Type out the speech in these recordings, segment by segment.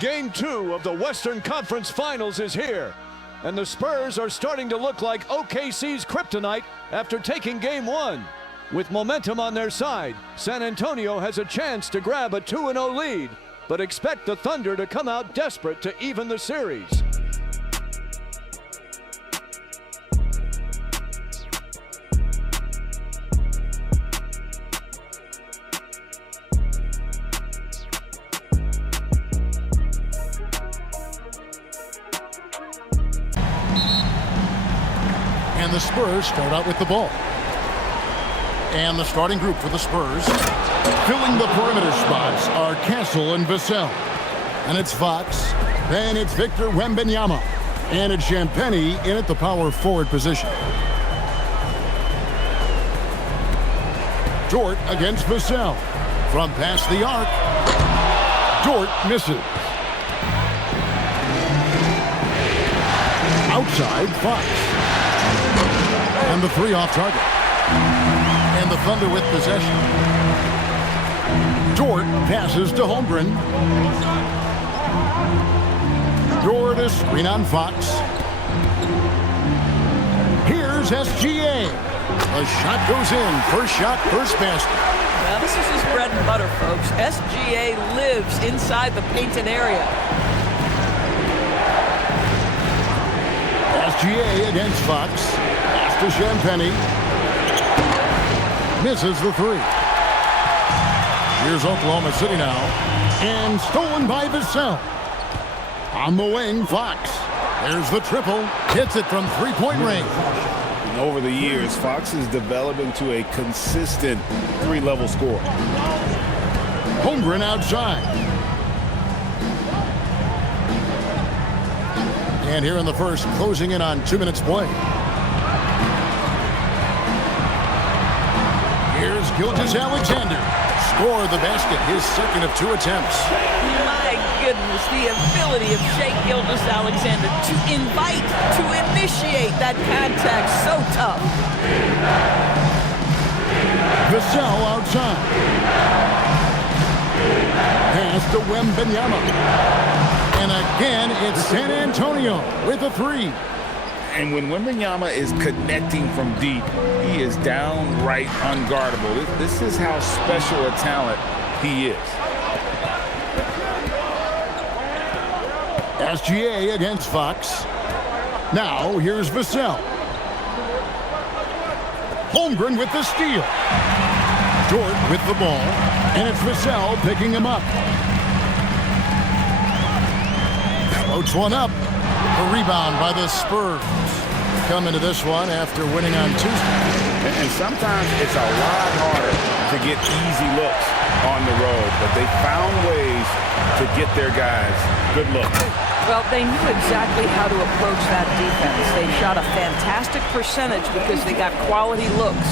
Game 2 of the Western Conference Finals is here, and the Spurs are starting to look like OKC's kryptonite after taking Game 1. With momentum on their side, San Antonio has a chance to grab a 2-0 lead, but expect the Thunder to come out desperate to even the series. And the Spurs start out with the ball. And the starting group for the Spurs, filling the perimeter spots, are Castle and Vassell. And it's Fox, then it's Victor Wembanyama, and it's Champagnie in at the power forward position. Dort against Vassell. From past the arc, Dort misses. Outside, Fox. And the three off target. And the Thunder with possession. Dort passes to Holmgren. Dort a screen on Fox. Here's SGA. A shot goes in. First shot, first basket. Now this is his bread and butter, folks. SGA lives inside the painted area. SGA against Fox. Pass to Champagnie. Misses the three. Here's Oklahoma City now. And stolen by Vassell. On the wing, Fox. There's the triple. Hits it from three-point range. And over the years, Fox has developed into a consistent three-level scorer. Holmgren outside. And here in the first, closing in on 2 minutes play. Here's Gilgeous-Alexander. Score the basket, his second of 2 attempts. My goodness, the ability of Shai Gilgeous-Alexander to invite, to initiate that contact, so tough. Vassell outside. Pass to Wembanyama. And again, it's San Antonio with a three. And when Wembanyama is connecting from deep, he is downright unguardable. This is how special a talent he is. SGA against Fox. Now here's Vassell. Holmgren with the steal. Dort with the ball. And it's Vassell picking him up. Floats one up. A rebound by the Spurs. Come into this one after winning on Tuesday. And sometimes it's a lot harder to get easy looks on the road, but they found ways to get their guys good looks. Well, they knew exactly how to approach that defense. They shot a fantastic percentage because they got quality looks.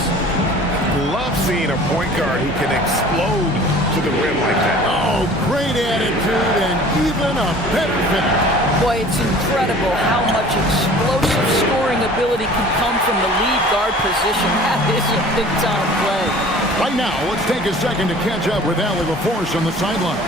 Love seeing a point guard who can explode to the rim like that. Oh, great attitude and even a better finish. Boy, it's incredible how much explosive scoring ability can come from the lead guard position. That is a big-time play. Right now, let's take a second to catch up with Allie LaForce on the sideline.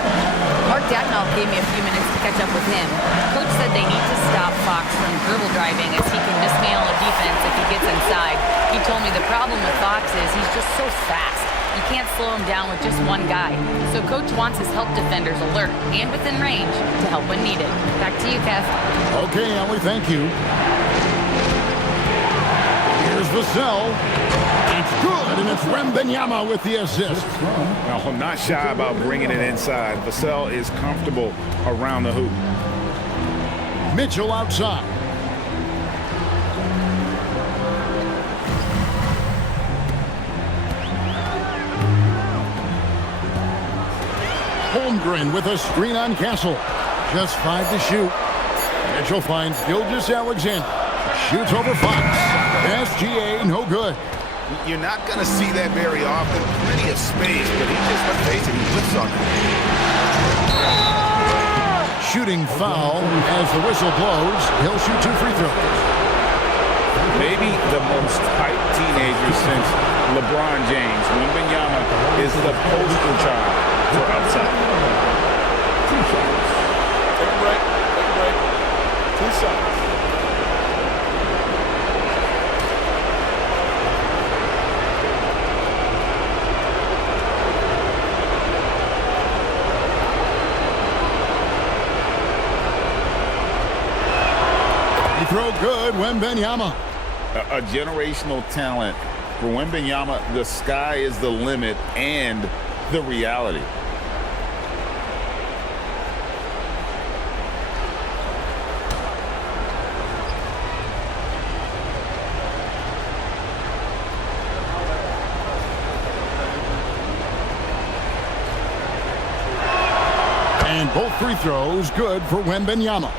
Mark Dagnall gave me a few minutes to catch up with him. Coach said they need to stop Fox from dribble driving as he can dismantle a defense if he gets inside. He told me the problem with Fox is he's just so fast. You can't slow him down with just one guy. So Coach wants his help defenders alert and within range to help when needed. Back to you, Kev. Okay, Allie, thank you. Here's Vassell. It's good, and it's Wembanyama with the assist. Now, not shy about bringing it inside. Vassell is comfortable around the hoop. Mitchell outside. Holmgren with a screen on Castle. Just 5 to shoot. Mitchell finds Gilgeous-Alexander. Shoots over Fox. SGA, no good. You're not going to see that very often. Plenty of space, but he just, let's face it, he whips on it. Shooting foul as the whistle blows. He'll shoot 2 free throws. Maybe the most hyped teenager since LeBron James. Wembanyama is the poster child for outside. sides. He throw good, Wembanyama. A generational talent. For Wembanyama, the sky is the limit and the reality. And both free throws good for Wembanyama.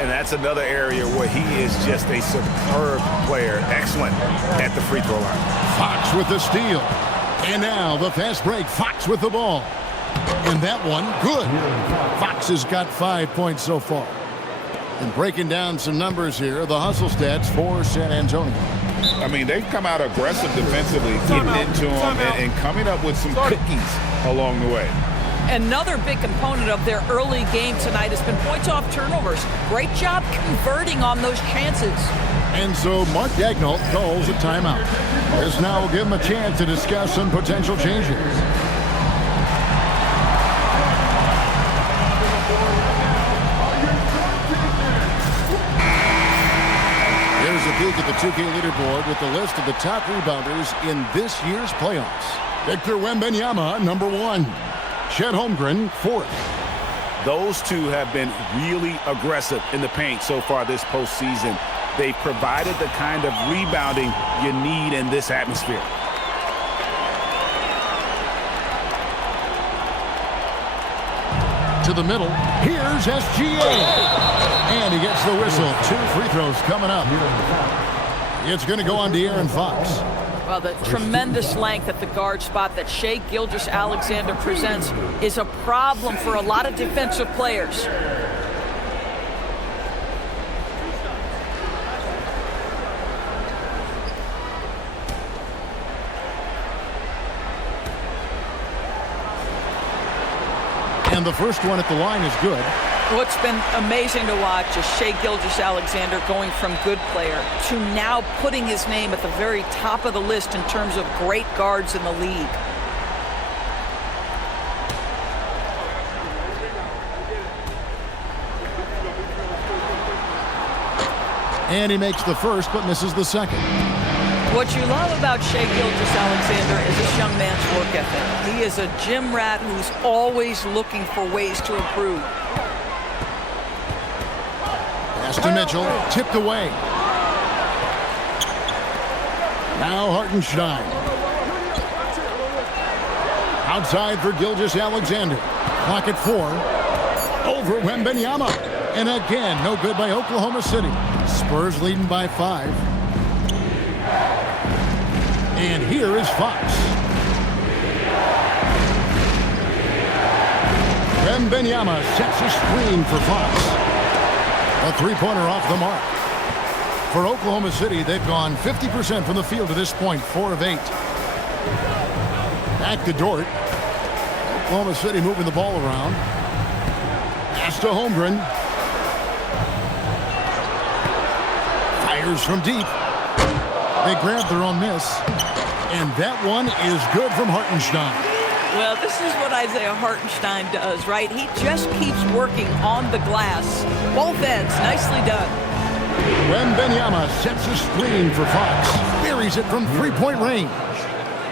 And that's another area where he is just a superb player. Excellent at the free throw line. Fox with the steal. And now the fast break. Fox with the ball. And that one, good. Fox has got 5 points so far. And breaking down some numbers here, the hustle stats for San Antonio. I mean, they've come out aggressive defensively, getting into him and coming up with some cookies along the way. Another big component of their early game tonight has been points off turnovers. Great job converting on those chances. And so Mark Daigneault calls a timeout. This now will give him a chance to discuss some potential changes. Here's a peek at the 2K leaderboard with the list of the top rebounders in this year's playoffs. Victor Wembanyama, number 1. Chet Holmgren, 4th. Those two have been really aggressive in the paint so far this postseason. They've provided the kind of rebounding you need in this atmosphere. To the middle, here's SGA. And he gets the whistle. 2 free throws coming up. It's going to go on De'Aaron Fox. Well, the tremendous length at the guard spot that Shai Gilgeous-Alexander presents is a problem for a lot of defensive players. And the first one at the line is good. What's been amazing to watch is Shai Gilgeous-Alexander going from good player to now putting his name at the very top of the list in terms of great guards in the league. And he makes the first but misses the second. What you love about Shai Gilgeous-Alexander is this young man's work ethic. He is a gym rat who's always looking for ways to improve. Pass to Mitchell, tipped away. Now Hartenstein. Outside for Gilgeous-Alexander. Clock at 4. Over Wembanyama. And again, no good by Oklahoma City. Spurs leading by 5. And here is Fox. Wembanyama sets a screen for Fox. A three-pointer off the mark. For Oklahoma City, they've gone 50% from the field to this point, 4 of 8. Back to Dort. Oklahoma City moving the ball around. Pass to Holmgren. Fires from deep. They grab their own miss. And that one is good from Hartenstein. Well, this is what Isaiah Hartenstein does, right? He just keeps working on the glass. Both ends, nicely done. Wembanyama sets a screen for Fox. Buries it from three-point range.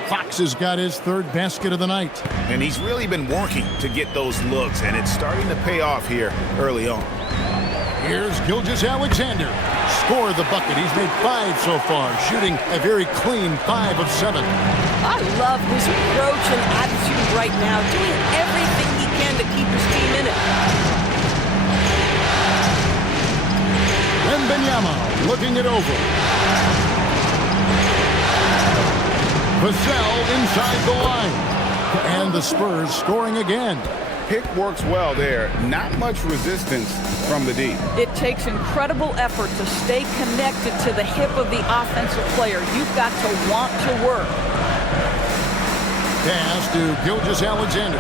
Fox has got his 3rd basket of the night. And he's really been working to get those looks, and it's starting to pay off here early on. Here's Gilgeous-Alexander. Scored the bucket. He's made 5 so far, shooting a very clean 5 of 7. I love his approach and attitude right now, doing everything he can to keep his team in it. Wembanyama looking it over. Vassell inside the line. And the Spurs scoring again. Pick works well there. Not much resistance from the D. It takes incredible effort to stay connected to the hip of the offensive player. You've got to want to work. Pass to Gilgeous-Alexander.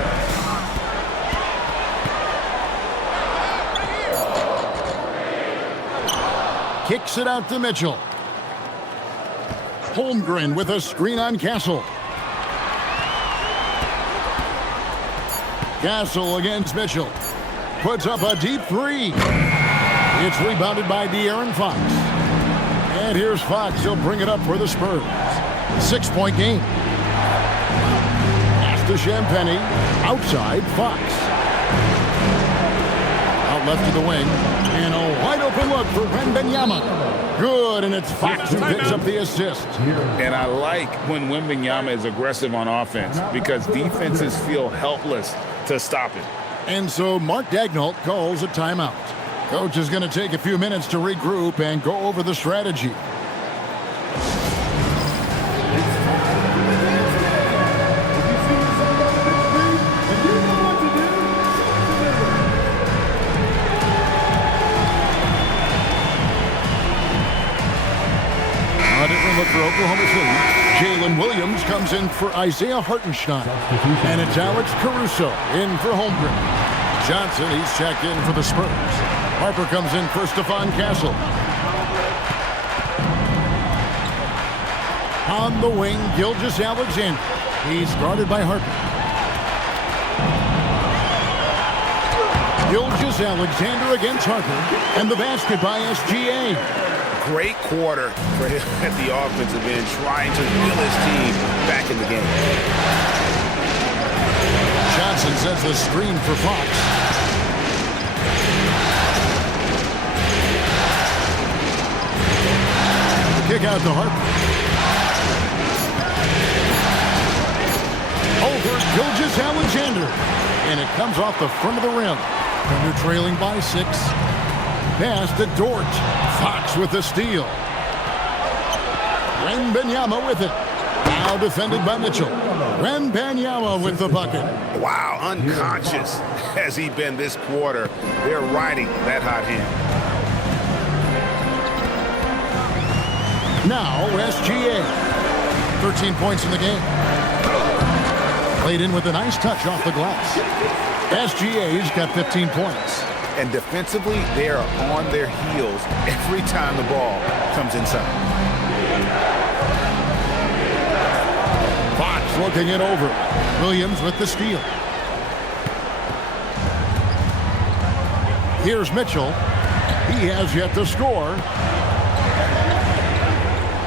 kicks it out to Mitchell. Holmgren with a screen on Castle. Castle against Mitchell. Puts up a deep three. It's rebounded by De'Aaron Fox. And here's Fox. He'll bring it up for the Spurs. 6-point game. Pass to Champagny. Outside, Fox. Out left to the wing. And a wide open look for Wembanyama. Good, and it's Fox who picks up the assist. And I like when Wembanyama is aggressive on offense because defenses feel helpless to stop it. And so Mark Daigneault calls a timeout. Coach is going to take a few minutes to regroup and go over the strategy. A different look for Oklahoma City. Jalen Williams comes in for Isaiah Hartenstein. And it's Alex Caruso in for Holmgren. Johnson, he's checked in for the Spurs. Harper comes in for Stephon Castle. On the wing, Gilgeous-Alexander. He's guarded by Harper. Gilgeous-Alexander against Harper. And the basket by SGA. Great quarter for him at the offensive end, trying to wheel his team back in the game. Johnson sets the screen for Fox. Kick out to Harper. Over Gilgeous-Alexander. And it comes off the front of the rim. Thunder trailing by 6. Pass to Dort. Fox with the steal. Wembanyama with it. Now defended by Mitchell. Wembanyama with the bucket. Wow, unconscious has he been this quarter. They're riding that hot hand. Now SGA. 13 points in the game. Played in with a nice touch off the glass. SGA's got 15 points. And defensively, they are on their heels every time the ball comes inside. Fox looking it over. Williams with the steal. Here's Mitchell. He has yet to score.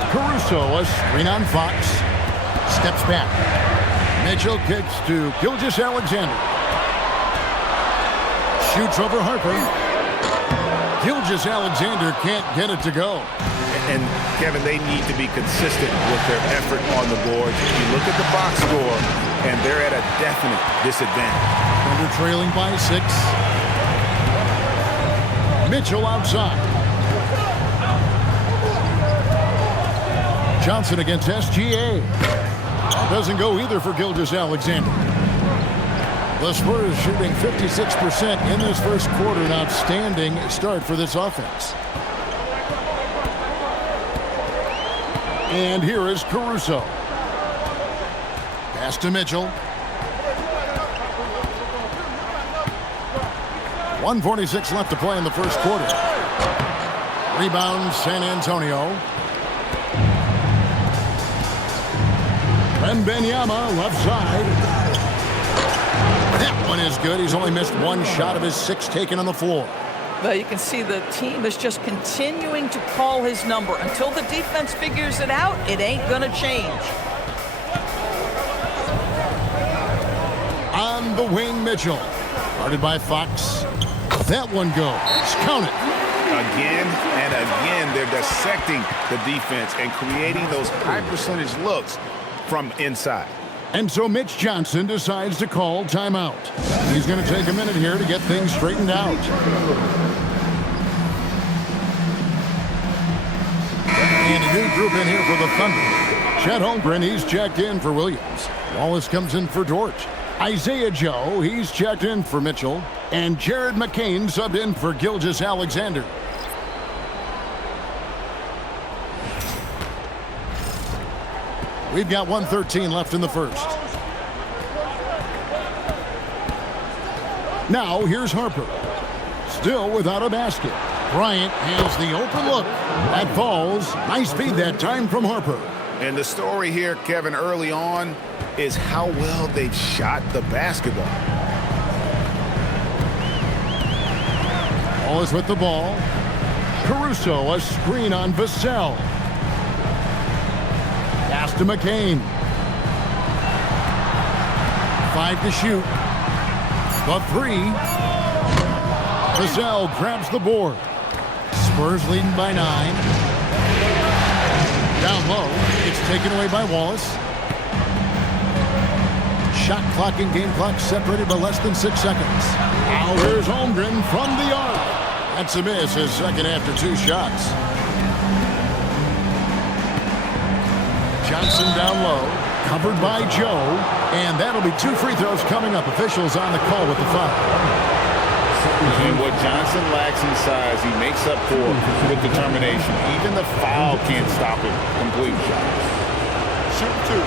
Caruso, a screen on Fox. Steps back. Mitchell kicks to Gilgeous-Alexander. Shoots over Harper. Gilgeous-Alexander can't get it to go. And, Kevin, they need to be consistent with their effort on the boards. You look at the box score, and they're at a definite disadvantage. Thunder trailing by 6. Mitchell outside. Johnson against SGA. Doesn't go either for Gilgeous-Alexander. The Spurs shooting 56% in this first quarter. An outstanding start for this offense. And here is Caruso. Pass to Mitchell. 1:46 left to play in the first quarter. Rebound, San Antonio. Wembanyama left side. That one is good. He's only missed one shot of his 6 taken on the floor. Well, you can see the team is just continuing to call his number. Until the defense figures it out, it ain't going to change. On the wing, Mitchell. Guarded by Fox. That one goes. Count it. Again and again, they're dissecting the defense and creating those high-percentage looks from inside. And so Mitch Johnson decides to call timeout. He's going to take a minute here to get things straightened out. And a new group in here for the Thunder. Chet Holmgren, he's checked in for Williams. Wallace comes in for Dort. Isaiah Joe, he's checked in for Mitchell. And Jared McCain subbed in for Gilgeous-Alexander. We've got 1:13 left in the first. Now here's Harper. Still without a basket. Bryant has the open look. That falls. Nice feed that time from Harper. And the story here, Kevin, early on is how well they've shot the basketball. Ball is with the ball. Caruso, a screen on Vassell. Pass to McCain. 5 to shoot. The 3. Vassell grabs the board. Spurs leading by 9. Down low. It's taken away by Wallace. Shot clock and game clock separated by less than 6 seconds. Now here's Holmgren from the arc. That's a miss, his second after 2 shots. Johnson down low. Covered by Joe. And that'll be 2 free throws coming up. Officials on the call with the foul. And what Johnson lacks in size, he makes up for with determination. Even the foul can't stop him completely. Shoot 2.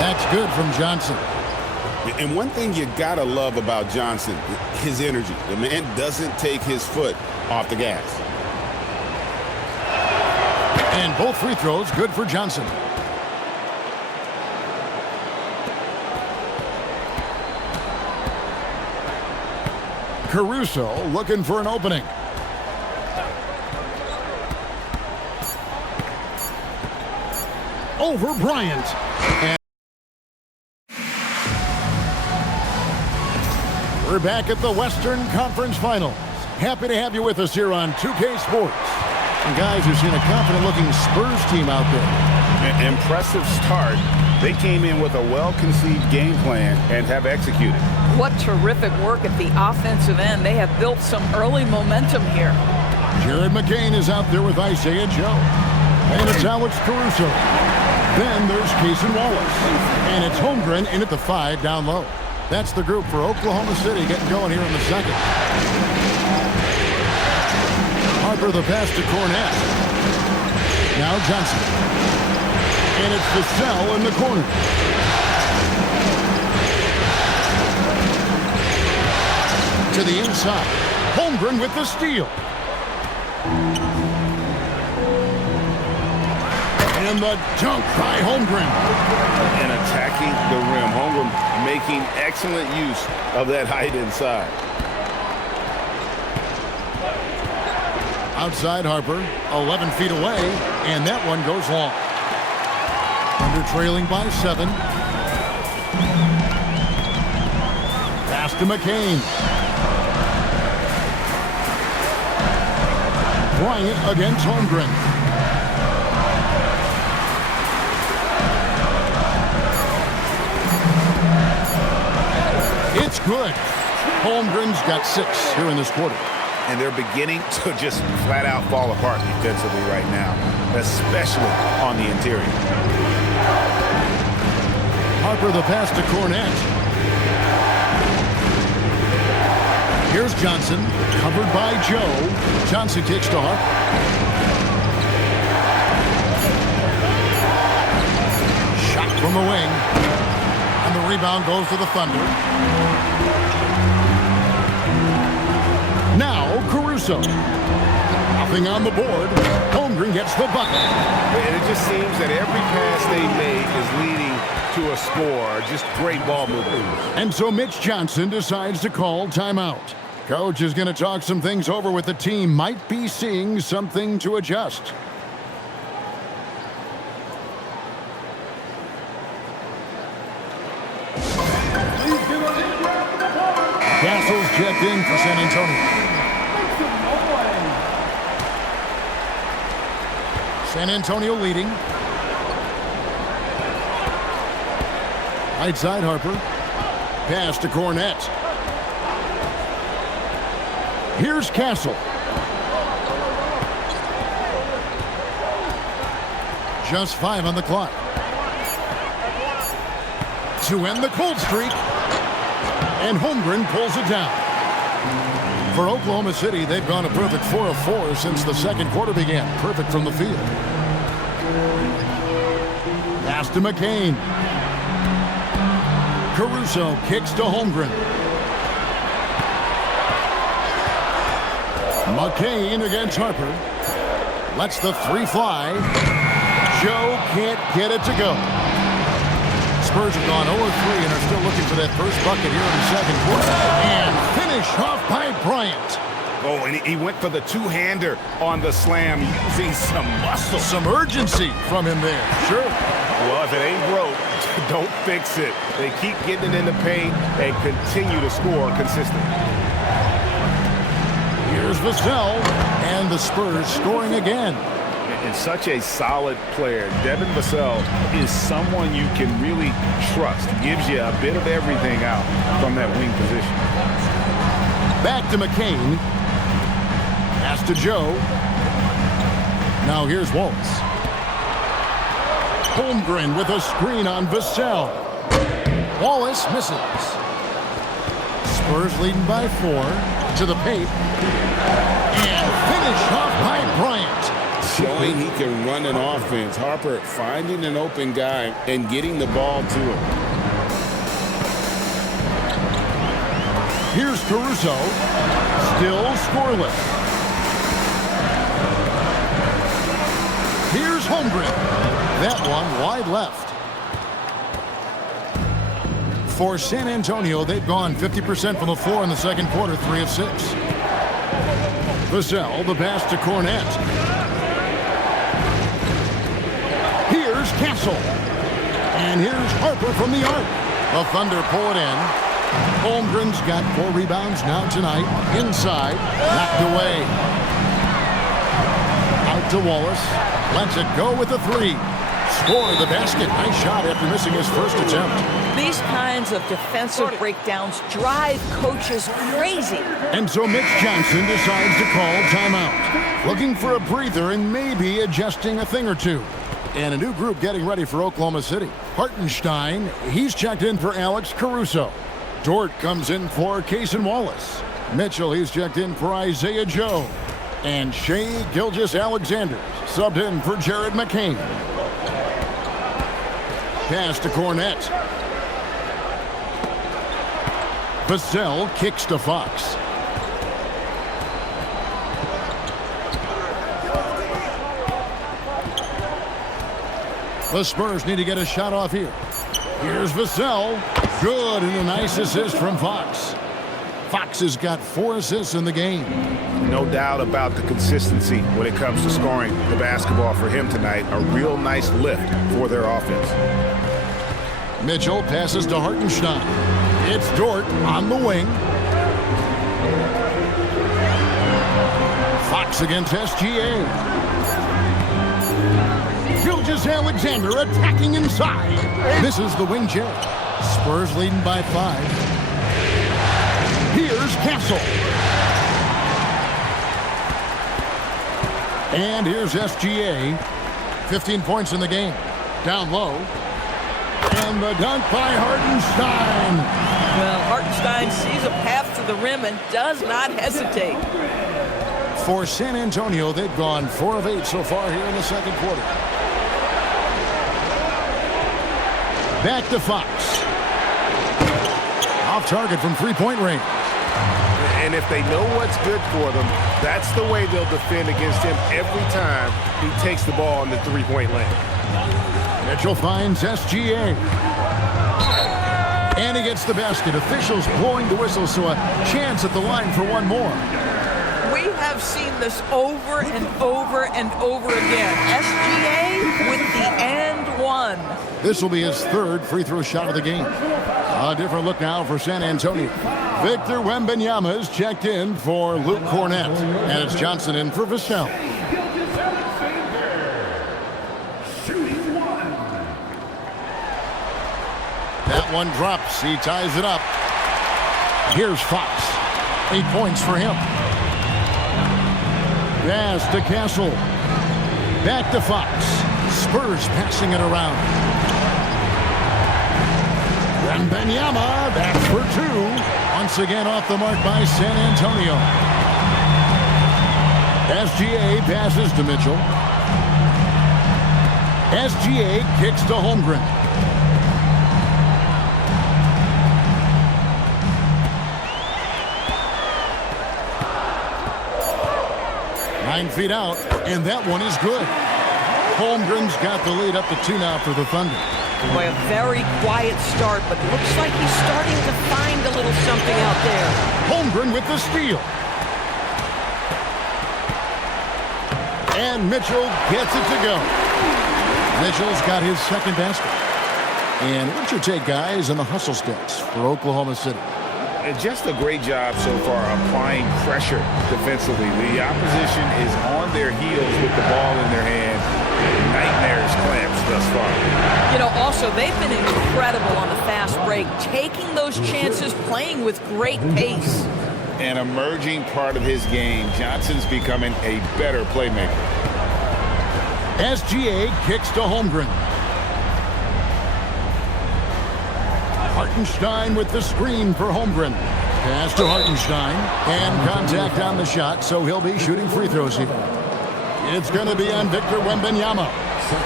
That's good from Johnson. And one thing you gotta love about Johnson, his energy. The man doesn't take his foot off the gas. And both free throws good for Johnson. Caruso looking for an opening. Over Bryant. And we're back at the Western Conference Finals. Happy to have you with us here on 2K Sports. And guys, you've seen a confident-looking Spurs team out there. An impressive start. They came in with a well-conceived game plan and have executed. What terrific work at the offensive end. They have built some early momentum here. Jared McCain is out there with Isaiah Joe. And it's Alex Caruso. Then there's Cason Wallace. And it's Holmgren in at the 5 down low. That's the group for Oklahoma City getting going here in the second. Harper the pass to Cornette. Now Johnson. And it's Vassell in the corner. To the inside. Holmgren with the steal. And the dunk by Holmgren. And attacking the rim. Holmgren making excellent use of that height inside. Outside Harper, 11 feet away, and that one goes long. Under trailing by 7. Pass to McCain. Bryant against Holmgren. It's good. Holmgren's got 6 here in this quarter. And they're beginning to just flat out fall apart defensively right now, especially on the interior. Harper the pass to Cornette. Here's Johnson, covered by Joe. Johnson kicks to Harper. Shot from the wing. And the rebound goes to the Thunder. Now Caruso. Nothing on the board. Holmgren gets the bucket. And it just seems that every pass they make is leading to a score. Just great ball movement. And so Mitch Johnson decides to call timeout. Coach is going to talk some things over with the team. Might be seeing something to adjust. Castle's checked in for San Antonio. San Antonio leading. Right side Harper. Pass to Cornette. Here's Castle. Just 5 on the clock. To end the cold streak. And Holmgren pulls it down. For Oklahoma City, they've gone a perfect 4 of 4 since the second quarter began. Perfect from the field. Pass Pass to McCain. Caruso kicks to Holmgren. McCain against Harper. Lets the three fly. Joe can't get it to go. Spurs have gone 0-3 and are still looking for that first bucket here in the second quarter. And finish off by Bryant. Oh, and he went for the two-hander on the slam, using some muscle. Some urgency from him there. Sure. Well, if it ain't broke, don't fix it. They keep getting it in the paint and continue to score consistently. Here's Vassell, and the Spurs scoring again. And such a solid player. Devin Vassell is someone you can really trust. Gives you a bit of everything out from that wing position. Back to McCain. Pass to Joe. Now here's Wallace. Holmgren with a screen on Vassell. Wallace misses. Spurs leading by 4 to the paint. And finish off by Bryant. Showing he can run an offense. Harper finding an open guy and getting the ball to him. Here's Caruso. Still scoreless. Here's Holmgren. That one wide left. For San Antonio, they've gone 50% from the floor in the second quarter, 3 of 6. Vassell, the pass to Cornette. Here's Castle. And here's Harper from the arc. The Thunder pull it in. Holmgren's got 4 rebounds now tonight. Inside, knocked away. Out to Wallace. Lets it go with the 3. Score the basket. Nice shot after missing his first attempt. These kinds of defensive breakdowns drive coaches crazy. And so Mitch Johnson decides to call timeout. Looking for a breather and maybe adjusting a thing or two. And a new group getting ready for Oklahoma City. Hartenstein, he's checked in for Alex Caruso. Dort comes in for Cason Wallace. Mitchell, he's checked in for Isaiah Joe. And Shea Gilgeous-Alexander subbed in for Jared McCain. Pass to Cornette. Vassell kicks to Fox. The Spurs need to get a shot off here. Here's Vassell. Good, and a nice assist from Fox. Fox has got 4 assists in the game. No doubt about the consistency when it comes to scoring the basketball for him tonight. A real nice lift for their offense. Mitchell passes to Hartenstein. It's Dort on the wing. Fox against SGA. Gilgeous-Alexander attacking inside. This is the wing check. Spurs leading by 5. Here's Castle. And here's SGA. 15 points in the game. Down low. And the dunk by Hartenstein. Well, Hartenstein sees a path to the rim and does not hesitate. For San Antonio, they've gone 4 of 8 so far here in the second quarter. Back to Fox. Off target from three-point range. And if they know what's good for them, that's the way they'll defend against him every time he takes the ball in the three-point lane. Mitchell finds SGA. And he gets the basket. Officials blowing the whistle, so a chance at the line for one more. We have seen this over and over and over again. SGA with the and one. This will be his 3rd free throw shot of the game. A different look now for San Antonio. Victor Wembanyama is checked in for Luke Cornette. And it's Johnson in for Vassell. That one drops. He ties it up. Here's Fox. 8 points for him. Pass to Castle. Back to Fox. Spurs passing it around. Wembanyama, that's for 2. Once again off the mark by San Antonio. SGA passes to Mitchell. SGA kicks to Holmgren. Nine feet out, and that one is good. Holmgren's got the lead up to 2 now for the Thunder. Boy, a very quiet start, but looks like he's starting to find a little something out there. Holmgren with the steal. And Mitchell gets it to go. Mitchell's got his second basket. And what's your take, guys, on the hustle stats for Oklahoma City? Just a great job so far applying pressure defensively. The opposition is on their heels with the ball in their hand. Nightmares clamps thus far. You know, also, they've been incredible on the fast break, taking those chances, playing with great pace. An emerging part of his game. Johnson's becoming a better playmaker. SGA kicks to Holmgren. Hartenstein with the screen for Holmgren. Pass to Hartenstein. And contact on the shot, so he'll be shooting free throws here. It's going to be on Victor Wembanyama.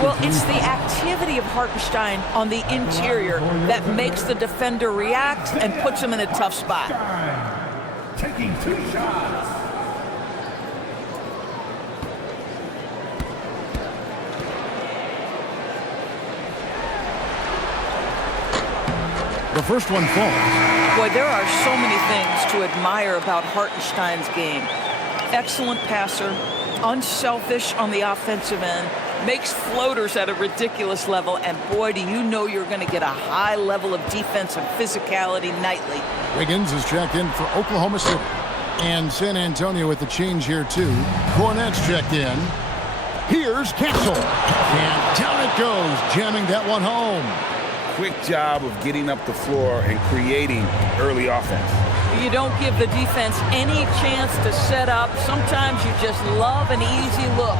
Well, it's the activity of Hartenstein on the interior that makes the defender react and puts him in a tough spot. Taking 2 shots. The first one falls. Boy, there are so many things to admire about Hartenstein's game. Excellent passer, unselfish on the offensive end, makes floaters at a ridiculous level, and boy, do you know you're going to get a high level of defensive physicality nightly. Wiggins is checked in for Oklahoma City. And San Antonio with the change here, too. Cornette's checked in. Here's Castle. And down it goes, jamming that one home. Quick job of getting up the floor and creating early offense. You don't give the defense any chance to set up. Sometimes you just love an easy look.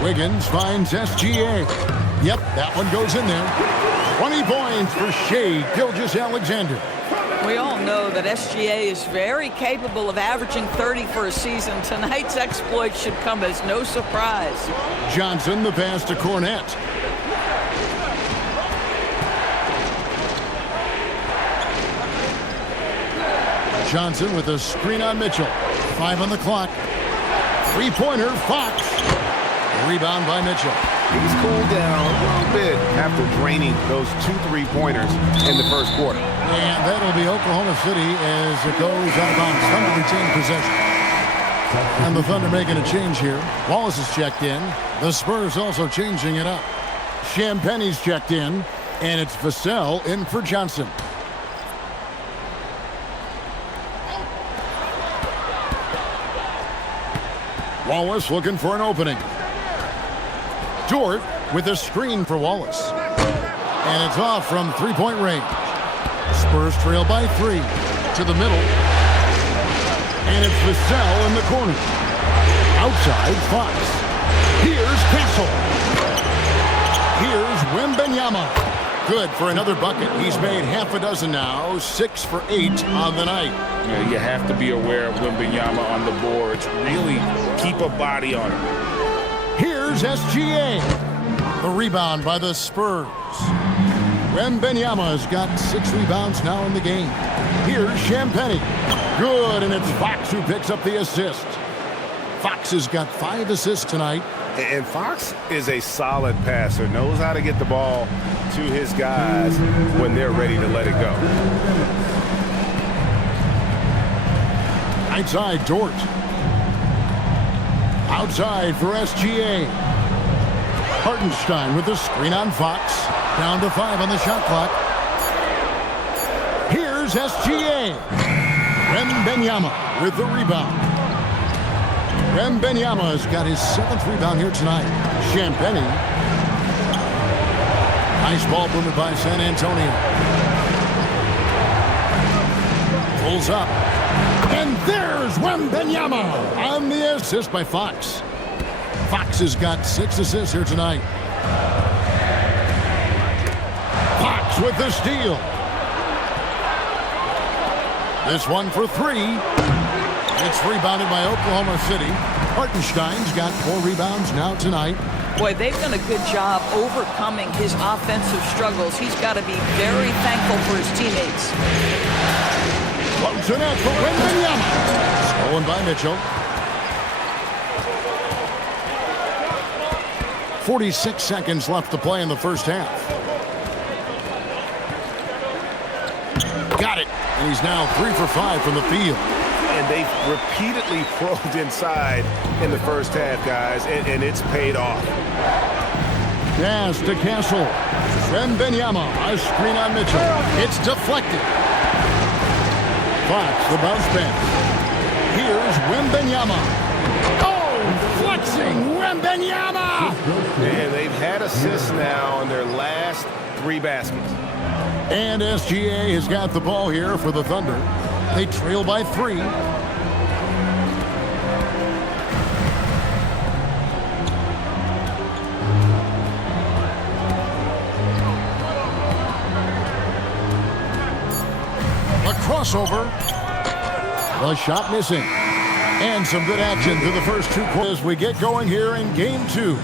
Wiggins finds SGA. Yep, that one goes in there. 20 points for Shai Gilgeous-Alexander. We all know that SGA is very capable of averaging 30 for a season. Tonight's exploit should come as no surprise. Johnson, the pass to Cornette. Johnson with a screen on Mitchell. 5 on the clock. Three-pointer, Fox. Rebound by Mitchell. He's cooled down a little bit after draining those 2 3-pointers in the first quarter. And that'll be Oklahoma City as it goes out of bounds. Thunder retain possession. And the Thunder making a change here. Wallace is checked in. The Spurs also changing it up. Champagne's checked in. And it's Vassell in for Johnson. Wallace looking for an opening. Dort with a screen for Wallace. And it's off from three-point range. Spurs trail by 3 to the middle. And it's Vassell in the corner. Outside, Fox. Here's Castle. Here's Wembanyama. Good for another bucket. He's made half a dozen now. 6 for 8 on the night. Yeah, you have to be aware of Wembanyama on the boards. Really keep a body on him. Here's SGA. The rebound by the Spurs. Wembanyama has got 6 rebounds now in the game. Here's Champagnie. Good, and it's Fox who picks up the assist. Fox has got 5 assists tonight. And Fox is a solid passer, knows how to get the ball to his guys when they're ready to let it go. Outside, Dort. Outside for SGA. Hartenstein with the screen on Fox. Down to 5 on the shot clock. Here's SGA. Wembanyama with the rebound. Wembanyama has got his 7th rebound here tonight. Champagnie. Nice ball movement by San Antonio. Pulls up. And there's Wembanyama on the assist by Fox. Fox has got 6 assists here tonight. Fox with the steal. This one for 3. It's rebounded by Oklahoma City. Hartenstein's got 4 rebounds now tonight. Boy, they've done a good job overcoming his offensive struggles. He's got to be very thankful for his teammates. Close enough for Wembanyama. Stolen by Mitchell. 46 seconds left to play in the first half. Got it. And he's now 3 for 5 from the field. And they've repeatedly probed inside in the first half, guys, and it's paid off. Pass to Castle. Wembanyama, a screen on Mitchell. It's deflected. Fox, the bounce back. Here's Wembanyama. Oh, flexing Wembanyama! And they've had assists now on their last 3 baskets. And SGA has got the ball here for the Thunder. They trail by 3. A crossover. The shot missing. And some good action through the first 2 quarters as we get going here in game 2.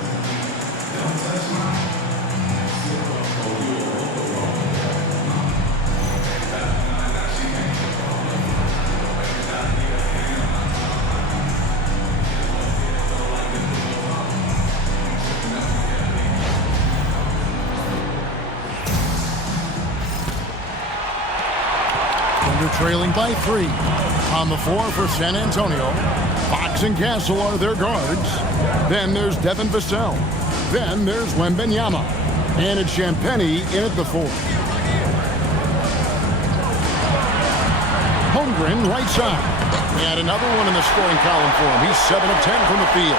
Trailing by 3. On the floor for San Antonio, Fox and Castle are their guards. Then there's Devin Vassell. Then there's Wembanyama. And it's Champagnie in at the 4. Holmgren right side. And another one in the scoring column for him. He's 7 of 10 from the field.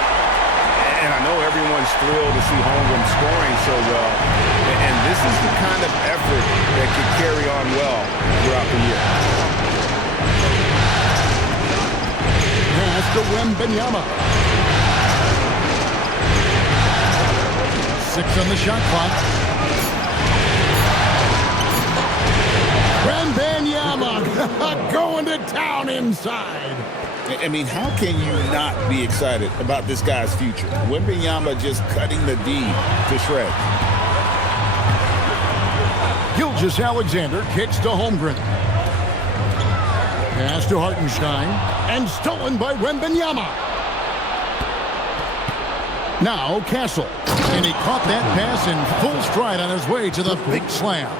And I know everyone's thrilled to see Holmgren scoring so well. And this is the kind of effort that can carry on well throughout the year. Pass to Wembanyama. 6 on the shot clock. Wembanyama going to town inside. I mean, how can you not be excited about this guy's future? Wembanyama just cutting the D to shreds. Gilgeous-Alexander kicks to Holmgren. Pass to Hartenstein. And stolen by Wembanyama. Now Castle. And he caught that pass in full stride on his way to the big slam.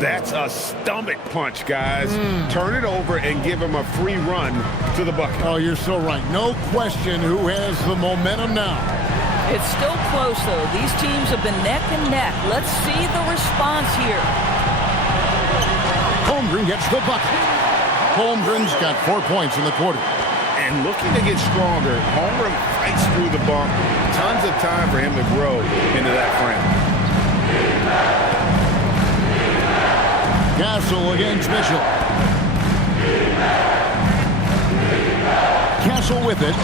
That's a stomach punch, guys. Turn it over and give him a free run to the bucket. Oh, you're so right. No question who has the momentum now. It's still close, though. These teams have been neck and neck. Let's see the response here. Holmgren gets the bucket. Holmgren's got 4 points in the quarter. And looking to get stronger, Holmgren fights through the bump. Tons of time for him to grow into that frame. Castle against Mitchell. Castle with it.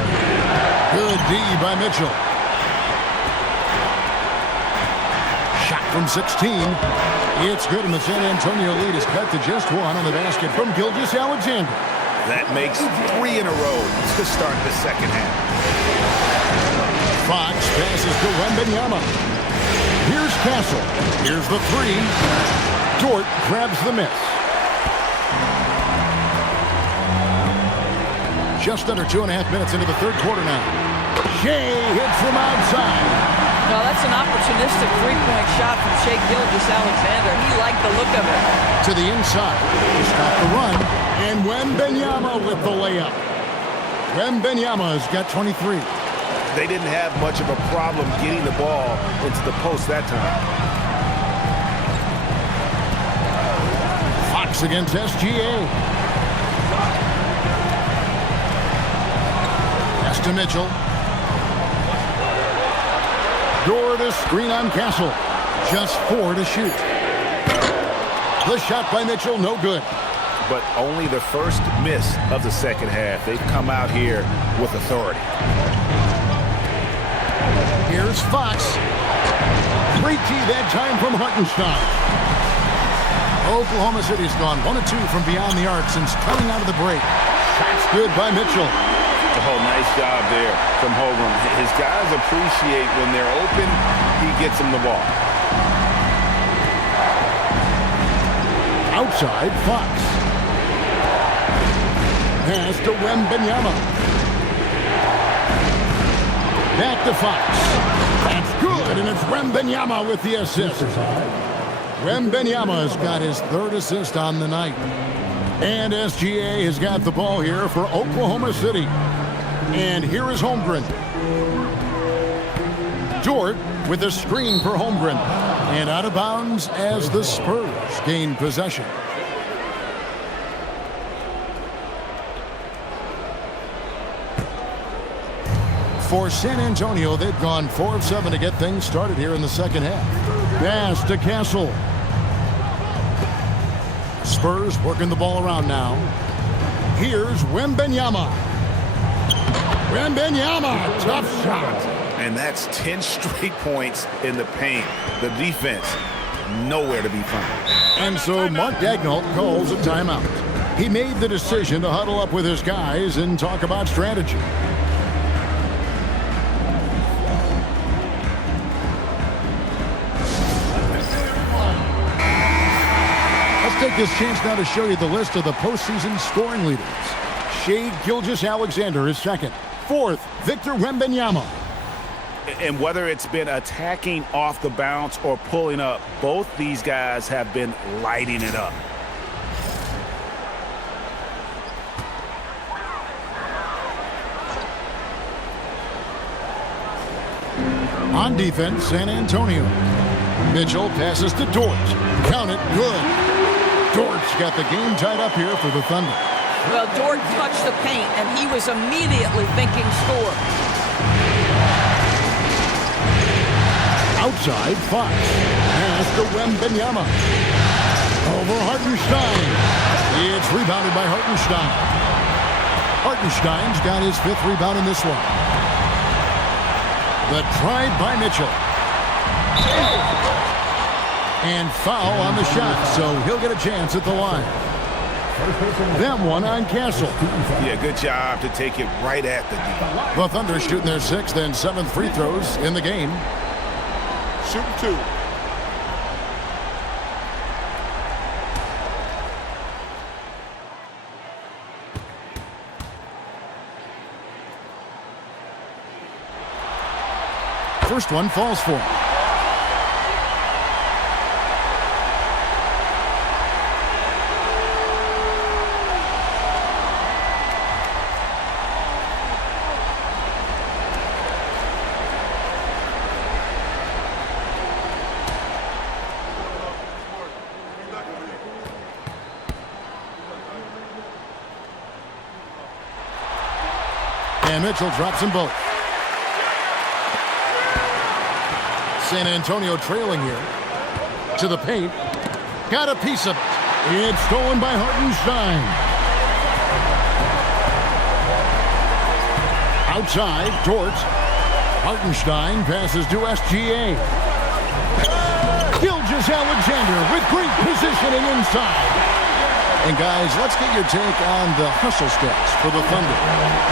Good D by Mitchell. Shot from 16. It's good, and the San Antonio lead is cut to just 1 on the basket from Gilgeous-Alexander. That makes 3 in a row to start the second half. Fox passes to Wembanyama. Here's Castle. Here's the 3. Dort grabs the miss. Just under 2.5 minutes into the third quarter now. Shea hits from outside. Well, that's an opportunistic three-point shot from Shea Gilgeous-Alexander. He liked the look of it. To the inside. He stopped the run. And Wembanyama with the layup. Wembanyama's got 23. They didn't have much of a problem getting the ball into the post that time. Fox against SGA. Pass to Mitchell. Door to screen on Castle. Just 4 to shoot. The shot by Mitchell, no good. But only the first miss of the second half. They've come out here with authority. Here's Fox. Great tee that time from Hartenstein. Oklahoma City's gone 1 of 2 from beyond the arc since coming out of the break. That's good by Mitchell. Oh, nice job there from Hogan. His guys appreciate when they're open, he gets them the ball. Outside, Fox. Pass to Wembanyama. Back to Fox. That's good, and it's Wembanyama with the assist. Wembanyama's got his third assist on the night. And SGA has got the ball here for Oklahoma City. And here is Holmgren. Dort with a screen for Holmgren. And out of bounds as the Spurs gain possession. For San Antonio, they've gone 4 of 7 to get things started here in the second half. Pass to Castle. Spurs working the ball around now. Here's Wembanyama. Wembanyama, tough shot. And that's 10 straight points in the paint. The defense, nowhere to be found. And so Mark Daigneault calls a timeout. He made the decision to huddle up with his guys and talk about strategy. Take this chance now to show you the list of the postseason scoring leaders. Shai Gilgeous-Alexander is second. Fourth, Victor Wembanyama. And whether it's been attacking off the bounce or pulling up, both these guys have been lighting it up. On defense, San Antonio. Mitchell passes to Dort. Count it, good. Dort's got the game tied up here for the Thunder. Well, Dort touched the paint, and he was immediately thinking score. Outside, Fox. Pass to Wembanyama. Over Hartenstein. It's rebounded by Hartenstein. Hartenstein's got his 5th rebound in this one. The try by Mitchell. And foul on the shot, so he'll get a chance at the line. Them one on Castle. Yeah, good job to take it right at the D. The Thunder shooting their 6th and 7th free throws in the game. Shooting 2. First one falls for him. And Mitchell drops them both. San Antonio trailing here. To the paint. Got a piece of it. It's stolen by Hartenstein. Outside, Dort. Hartenstein passes to SGA. Gilgeous-Alexander with great positioning inside. And guys, let's get your take on the hustle stats for the Thunder.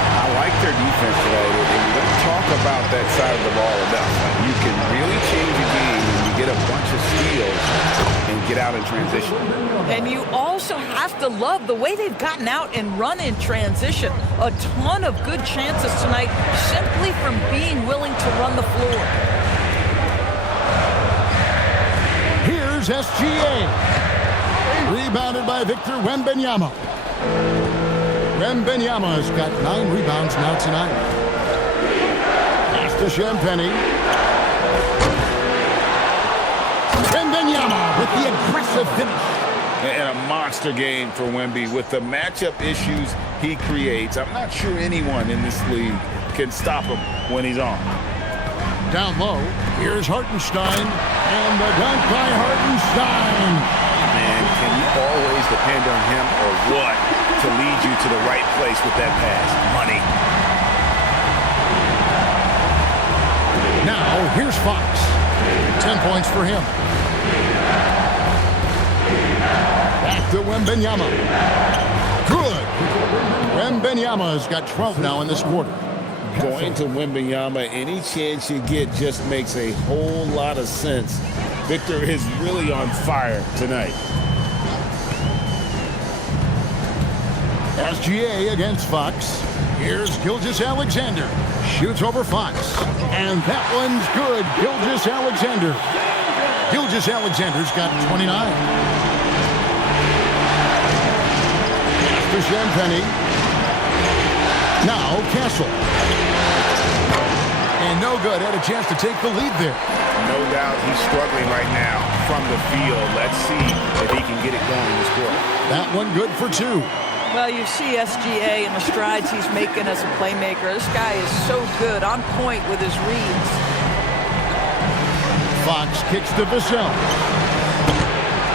I like their defense today. And we don't talk about that side of the ball enough. You can really change a game when you get a bunch of steals and get out in transition. And you also have to love the way they've gotten out and run in transition. A ton of good chances tonight simply from being willing to run the floor. Here's SGA. Rebounded by Victor Wembanyama. Wembanyama's got 9 rebounds now tonight. Pass to Champagny. Wembanyama with the aggressive finish. And a monster game for Wemby with the matchup issues he creates. I'm not sure anyone in this league can stop him when he's on. Down low, here's Hartenstein. And the dunk by Hartenstein. Man, can you always depend on him or what to lead you to the right place with that pass? Money. Now, here's Fox. 10 points for him. Back to Wembanyama. Good. Wembanyama's got 12 now in this quarter. Going to Wembanyama, any chance you get just makes a whole lot of sense. Victor is really on fire tonight. SGA against Fox. Here's Gilgeous-Alexander. Shoots over Fox. And that one's good. Gilgeous-Alexander. Gilgeous-Alexander's got 29. Pass to Champagny. Now Castle. And no good. Had a chance to take the lead there. No doubt he's struggling right now from the field. Let's see if he can get it going in this quarter. That one good for 2. Well, you see SGA and the strides he's making as a playmaker. This guy is so good, on point with his reads. Fox kicks to Vassell.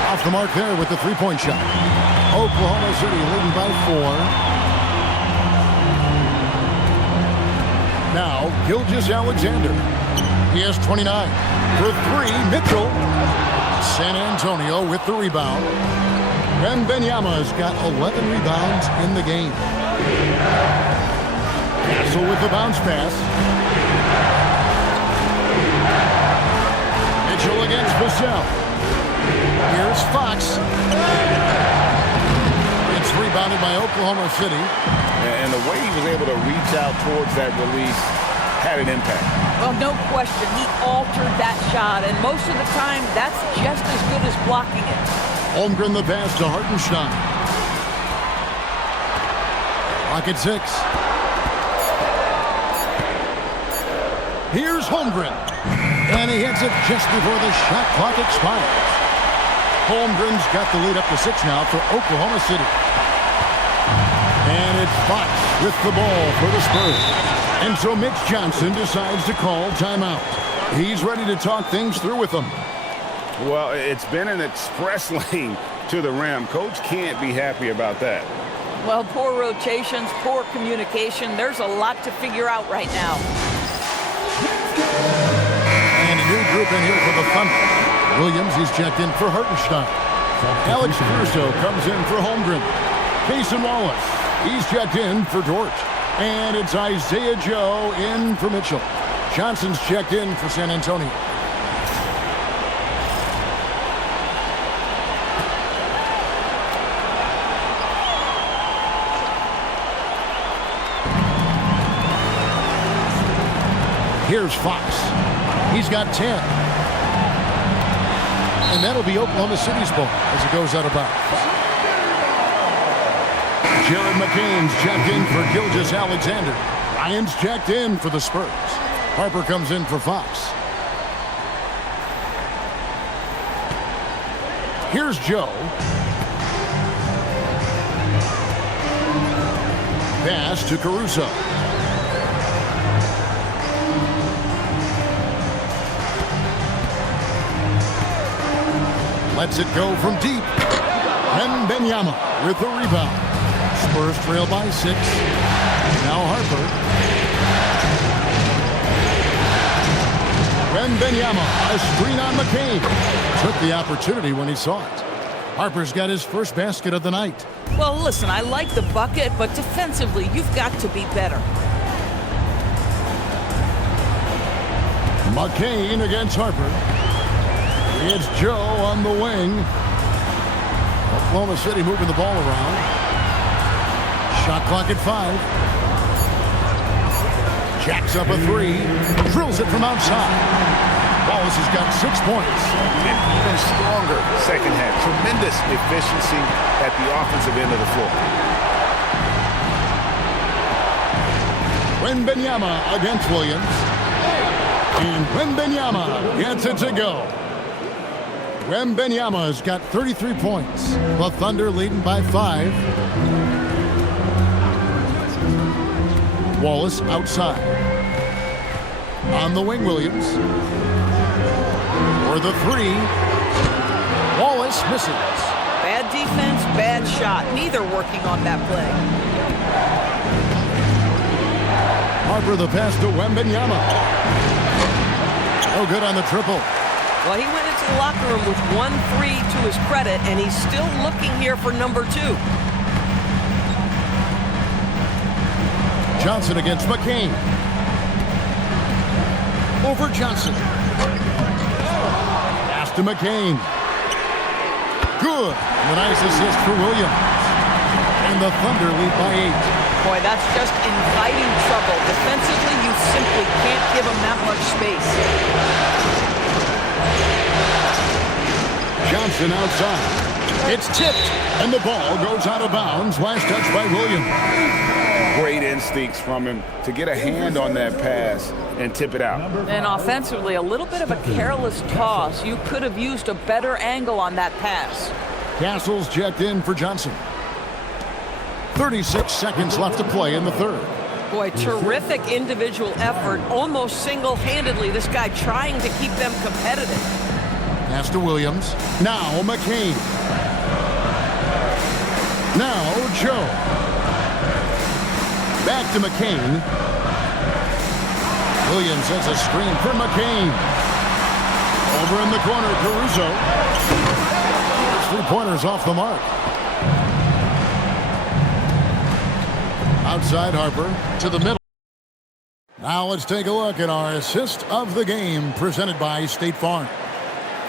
Off the mark there with the three-point shot. Oklahoma City leading by 4. Now, Gilgeous-Alexander. He has 29. For 3, Mitchell. San Antonio with the rebound. Wembanyama's got 11 rebounds in the game. Castle with the bounce pass. Mitchell against Vassell. Here's Fox. It's rebounded by Oklahoma City. And the way he was able to reach out towards that release had an impact. Well, no question. He altered that shot, and most of the time, that's just as good as blocking it. Holmgren the pass to Hartenstein. Clock at 6. Here's Holmgren. And he hits it just before the shot clock expires. Holmgren's got the lead up to 6 now for Oklahoma City. And it's Fox with the ball for the Spurs. And so Mitch Johnson decides to call timeout. He's ready to talk things through with them. Well, it's been an express lane to the rim. Coach can't be happy about that. Well, poor rotations, poor communication. There's a lot to figure out right now. And a new group in here for the Thunder. Williams is checked in for Hartenstein. Alex Caruso comes in for Holmgren. Cason Wallace, he's checked in for Dort. And it's Isaiah Joe in for Mitchell. Johnson's checked in for San Antonio. Here's Fox. He's got 10. And that'll be Oklahoma City's ball as it goes out of bounds. Jared McCain's checked in for Gilgeous-Alexander. Ryan's checked in for the Spurs. Harper comes in for Fox. Here's Joe. Pass to Caruso. Lets it go from deep. Wembanyama with the rebound. Spurs trail by 6. Now Harper. Wembanyama, a screen on McCain. Took the opportunity when he saw it. Harper's got his first basket of the night. Well, listen, I like the bucket, but defensively, you've got to be better. McCain against Harper. It's Joe on the wing. Oklahoma City moving the ball around. Shot clock at 5. Jacks up a 3. Drills it from outside. Wallace has got 6 points. And even stronger second half. Tremendous efficiency at the offensive end of the floor. Wembanyama against Williams. And Wembanyama gets it to go. Wembanyama's got 33 points. The Thunder leading by 5. Wallace outside. On the wing, Williams. For the 3. Wallace misses. Bad defense, bad shot. Neither working on that play. Harper the pass to Wembanyama. No good on the triple. Well, he went into the locker room with 1 3 to his credit, and he's still looking here for number 2. Johnson against McCain. Over Johnson. Pass to McCain. Good. And a nice assist for Williams. And the Thunder lead by 8. Boy, that's just inviting trouble. Defensively, you simply can't give them that much space. Johnson outside. It's tipped, and the ball goes out of bounds. Last touch by Williams. Great instincts from him to get a hand on that pass and tip it out. And offensively, a little bit of a careless toss. You could have used a better angle on that pass. Castle's checked in for Johnson. 36 seconds left to play in the third. Boy, terrific individual effort, almost single-handedly. This guy trying to keep them competitive. Pass to Williams. Now McCain. Now Joe. Back to McCain. Williams has a screen for McCain. Over in the corner, Caruso. 3-pointers off the mark. Outside Harper to the middle. Now let's take a look at our assist of the game presented by State Farm.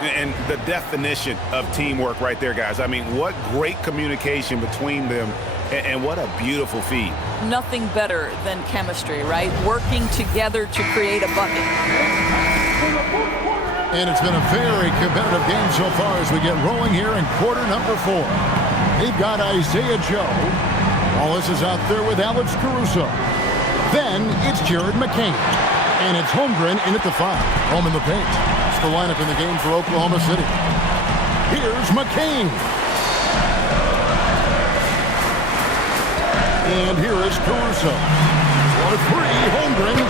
And the definition of teamwork right there, guys. I mean, what great communication between them, and what a beautiful feed. Nothing better than chemistry, right? Working together to create a bucket. And it's been a very competitive game so far as we get rolling here in quarter number 4. They've got Isaiah Joe. Wallace is out there with Alex Caruso. Then it's Jared McCain. And it's Holmgren in at the 5. Home in the paint. It's the lineup in the game for Oklahoma City. Here's McCain. And here is Caruso. For 3, Holmgren.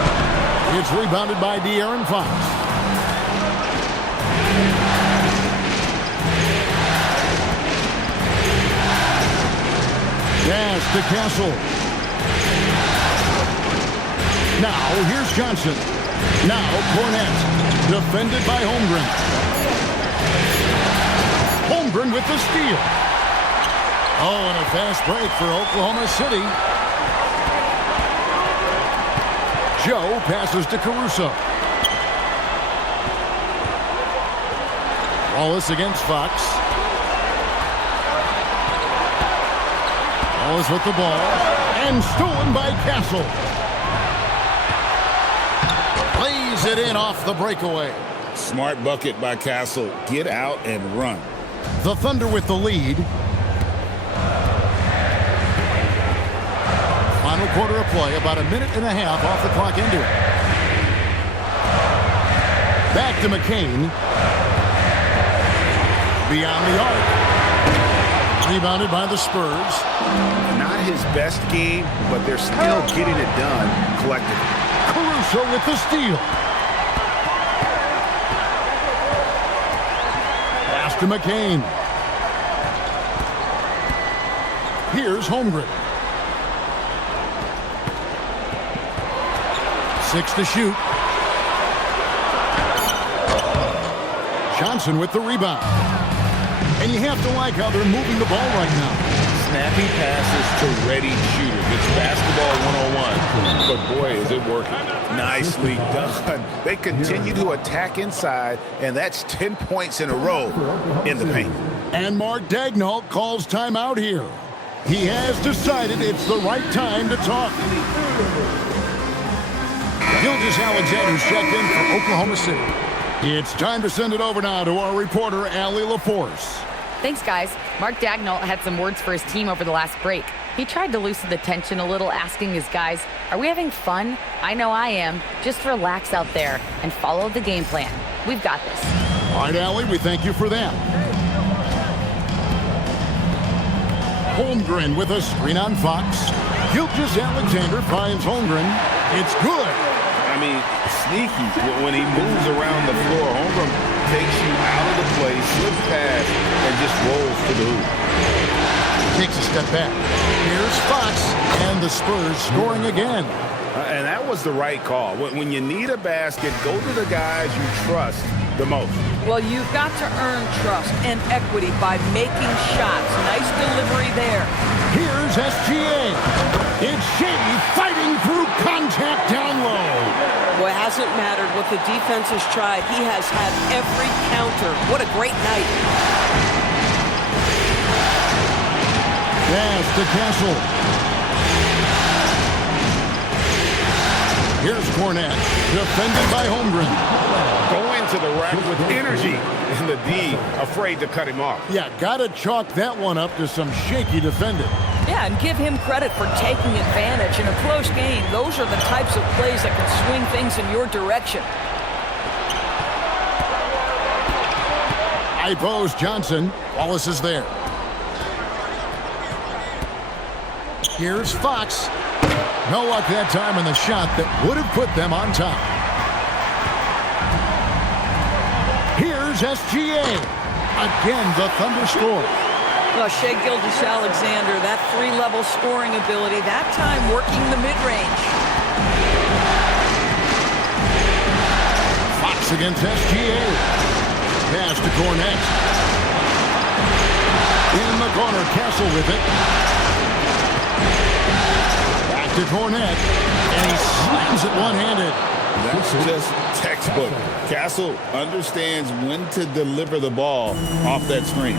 It's rebounded by De'Aaron Fox. Pass to Castle. Now, here's Johnson. Now, Cornette. Defended by Holmgren. Holmgren with the steal. Oh, and a fast break for Oklahoma City. Joe passes to Caruso. Wallace against Fox. Wallace with the ball. And stolen by Castle. Plays it in off the breakaway. Smart bucket by Castle. Get out and run. The Thunder with the lead. Final quarter of play, about a minute and a half off the clock into it. Back to McCain. Beyond the arc. Rebounded by the Spurs. Not his best game, but they're still getting it done collectively. Caruso with the steal. Pass to McCain. Here's Holmgren. 6 to shoot. Johnson with the rebound. And you have to like how they're moving the ball right now. Snappy passes to ready shooters. It's basketball 101, but boy, is it working. Nicely done. They continue to attack inside, and that's 10 points in a row in the paint. And Mark Daigneault calls timeout here. He has decided it's the right time to talk. Gilgeous Alexander's checked in for Oklahoma City. It's time to send it over now to our reporter, Allie LaForce. Thanks, guys. Mark Daigneault had some words for his team over the last break. He tried to loosen the tension a little, asking his guys, are we having fun? I know I am. Just relax out there and follow the game plan. We've got this. All right, Allie, we thank you for that. Holmgren with a screen on Fox. Gilgeous Alexander finds Holmgren. It's good. I mean, sneaky when he moves around the floor. Holmgren takes you out of the play, slips past, and just rolls to the hoop. Takes a step back. Here's Fox, and the Spurs scoring again. And that was the right call. When you need a basket, go to the guys you trust the most. Well, you've got to earn trust and equity by making shots. Nice delivery there. Here's SGA. It's Shea fighting through contact down low. Well, it hasn't mattered what the defense has tried. He has had every counter. What a great night. Pass to Castle. Here's Cornette, defended by Holmgren. Going to the rack with energy, and the D afraid to cut him off. Yeah, gotta chalk that one up to some shaky defending. Yeah, and give him credit for taking advantage in a close game. Those are the types of plays that can swing things in your direction. High post, Johnson. Wallace is there. Here's Fox. No luck that time on the shot that would have put them on top. Here's SGA. Again, the Thunder score. Well, Shea Gilgeous-Alexander, that three-level scoring ability, that time working the mid-range. Fox against SGA. Pass to Cornette. In the corner, Castle with it. Back to Cornette. And he slams it one-handed. That's just textbook. Castle understands when to deliver the ball off that screen.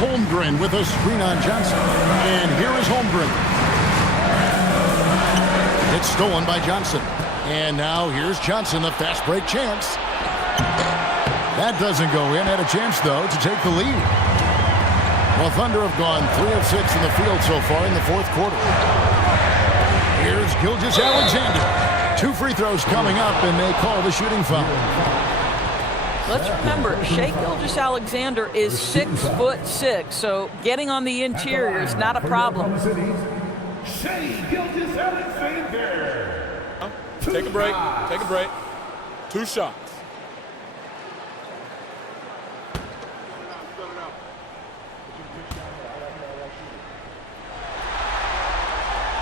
Holmgren with a screen on Johnson. And here is Holmgren. It's stolen by Johnson. And now here's Johnson, the fast break chance. That doesn't go in. Had a chance, though, to take the lead. Well, Thunder have gone 3 of 6 in the field so far in the fourth quarter. Here's Gilgeous-Alexander. 2 free throws coming up, and they call the shooting foul. Let's remember, Shea Gilgeous-Alexander is 6'6", so getting on the interior is not a problem. Shea Gilgeous-Alexander. Take a break. Take a break. 2 shots.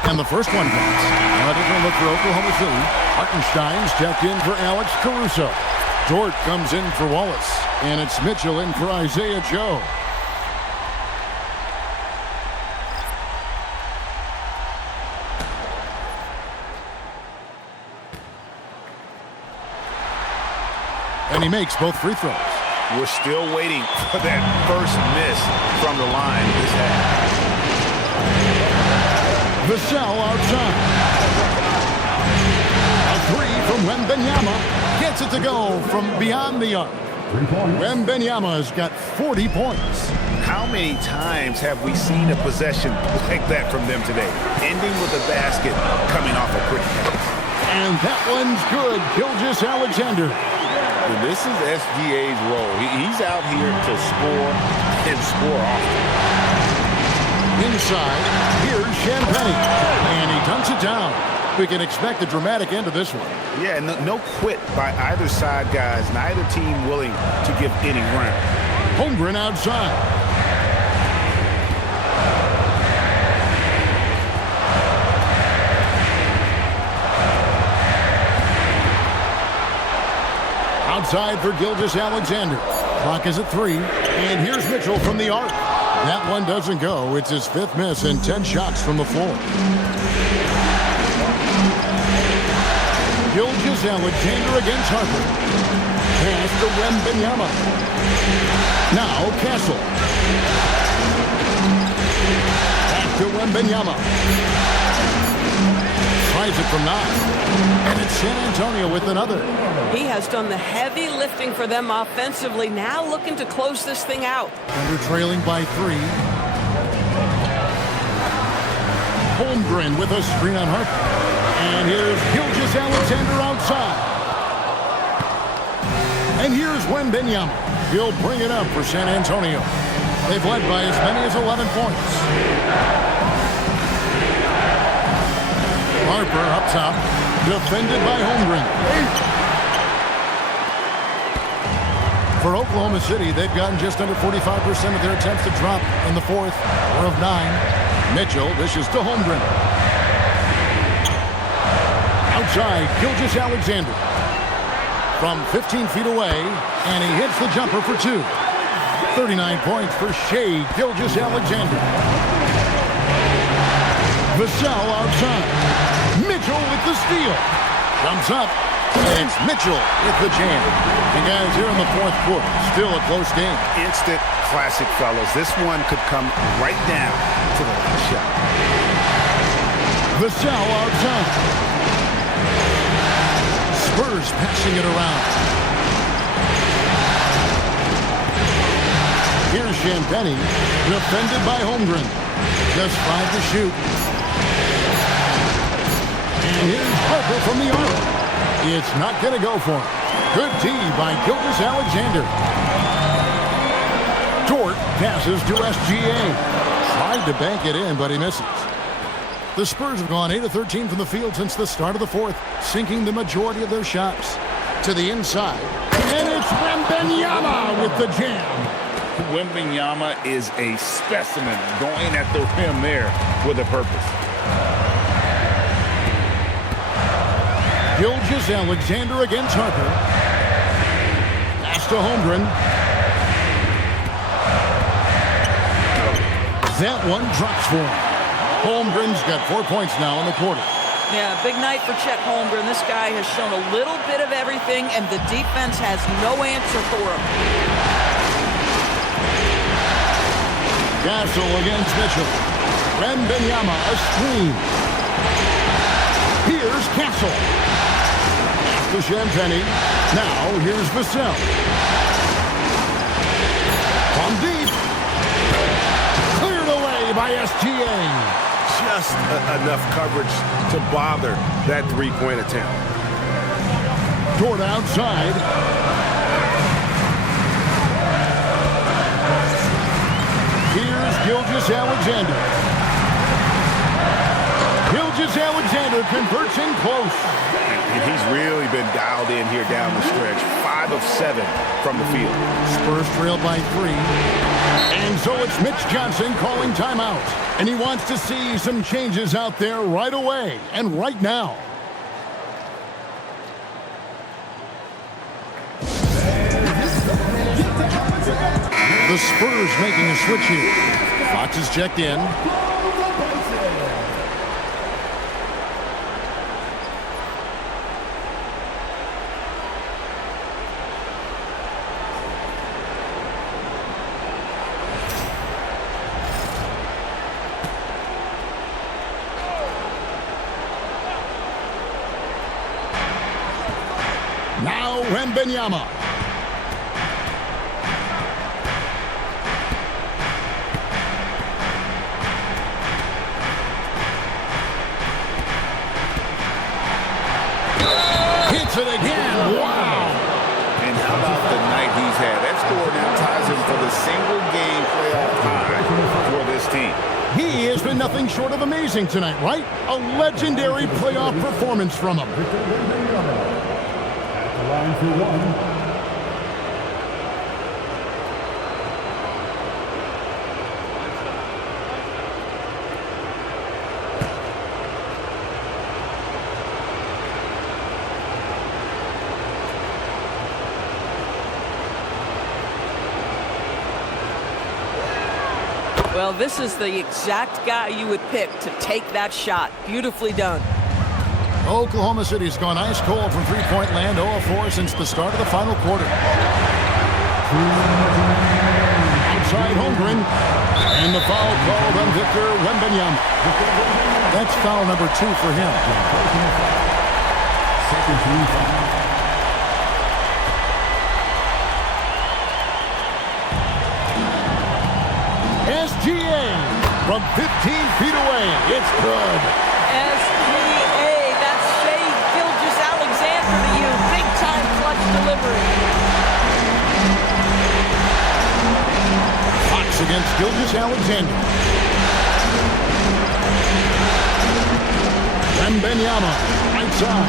And the first one counts. Now a different look for Oklahoma City. Hartenstein's checked in for Alex Caruso. Dort comes in for Wallace. And it's Mitchell in for Isaiah Joe. And he makes both free throws. We're still waiting for that first miss from the line this half. Vassell outside. A 3 from Wembanyama. Gets it to go from beyond the arc. Wembanyama's got 40 points. How many times have we seen a possession like that from them today? Ending with a basket coming off a quick pass. And that one's good. Gilgeous-Alexander. This is SGA's role. He's out here to score and score often. Inside, here's Champagnie. And he dunks it down. We can expect a dramatic end to this one. Yeah, no quit by either side, guys. Neither team willing to give any ground. Holmgren outside. Outside for Gilgeous-Alexander. Clock is at 3. And here's Mitchell from the arc. That one doesn't go. It's his 5th miss and 10 shots from the floor. Gilgeous-Alexander against Harper. Pass to Wembanyama. Now Castle. Back to Wembanyama. Tries it from 9. And it's San Antonio with another. He has done the heavy lifting for them offensively. Now looking to close this thing out. Thunder trailing by 3. Holmgren with a screen on Harper. And here's Gilgeous-Alexander outside. And here's Wembanyama. He'll bring it up for San Antonio. They've led by as many as 11 points. Harper up top. Defended by Holmgren. For Oklahoma City, they've gotten just under 45% of their attempts to drop in the fourth. 4 of 9. Mitchell dishes to Holmgren. Outside, Gilgeous-Alexander. from 15 feet away, and he hits the jumper for 2. 39 points for Shea Gilgeous-Alexander. Vassell outside. Mitchell with the steal. Jumps up. And it's Mitchell with the jam. And guys, here in the fourth quarter, still a close game. Instant classic, fellas. This one could come right down to the last shot. Vassell outside. Spurs passing it around. Here's Champagny, defended by Holmgren. Just 5 to shoot. And here's Harper from the arc. It's not going to go for him. Good D by Gilgeous-Alexander. Dort passes to SGA. Tried to bank it in, but he misses. The Spurs have gone 8 of 13 from the field since the start of the fourth, sinking the majority of their shots. To the inside. And it's Wembanyama with the jam. Wembanyama is a specimen going at the rim there with a purpose. Gilgeous-Alexander against Harper. Pass to Holmgren. That one drops for him. Holmgren's got 4 points now in the quarter. Yeah, big night for Chet Holmgren. This guy has shown a little bit of everything, and the defense has no answer for him. Castle against Mitchell. Wembanyama a screen. Here's Castle. After Champagny. Now here's Vassell. From deep. Cleared away by SGA. Just enough coverage to bother that three-point attempt. Dort outside. Here's Gilgeous-Alexander. Gilgeous-Alexander converts in close. And he's really been dialed in here down the stretch. 5 of 7 from the field. Spurs trailed by 3. And so it's Mitch Johnson calling timeout. And he wants to see some changes out there right away and right now. The Spurs making a switch here. Fox is checked in. Now Wembanyama. Hits it again. Wow. And how about the night he's had? That score now ties him for the single game playoff high for this team. He has been nothing short of amazing tonight, right? A legendary playoff performance from him. Line for one. Well, this is the exact guy you would pick to take that shot. Beautifully done. Oklahoma City's gone ice cold from three-point land, 0 of 4 since the start of the final quarter. Outside Holmgren, and the foul called on Victor Wembanyama. That's foul number 2 for him. Second team foul. SGA from 15 feet away. It's good. SGA, that's Shea Gilgeous-Alexander to you. Big-time clutch delivery. Fox against Gilgeous-Alexander. Wembanyama, right side.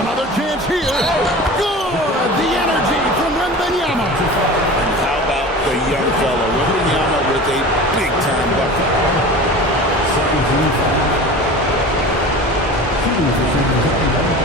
Another chance here. Good! The energy from Wembanyama. How about the young fella, Wembanyama, with a big-time bucket. Second team foul. Shooting for second.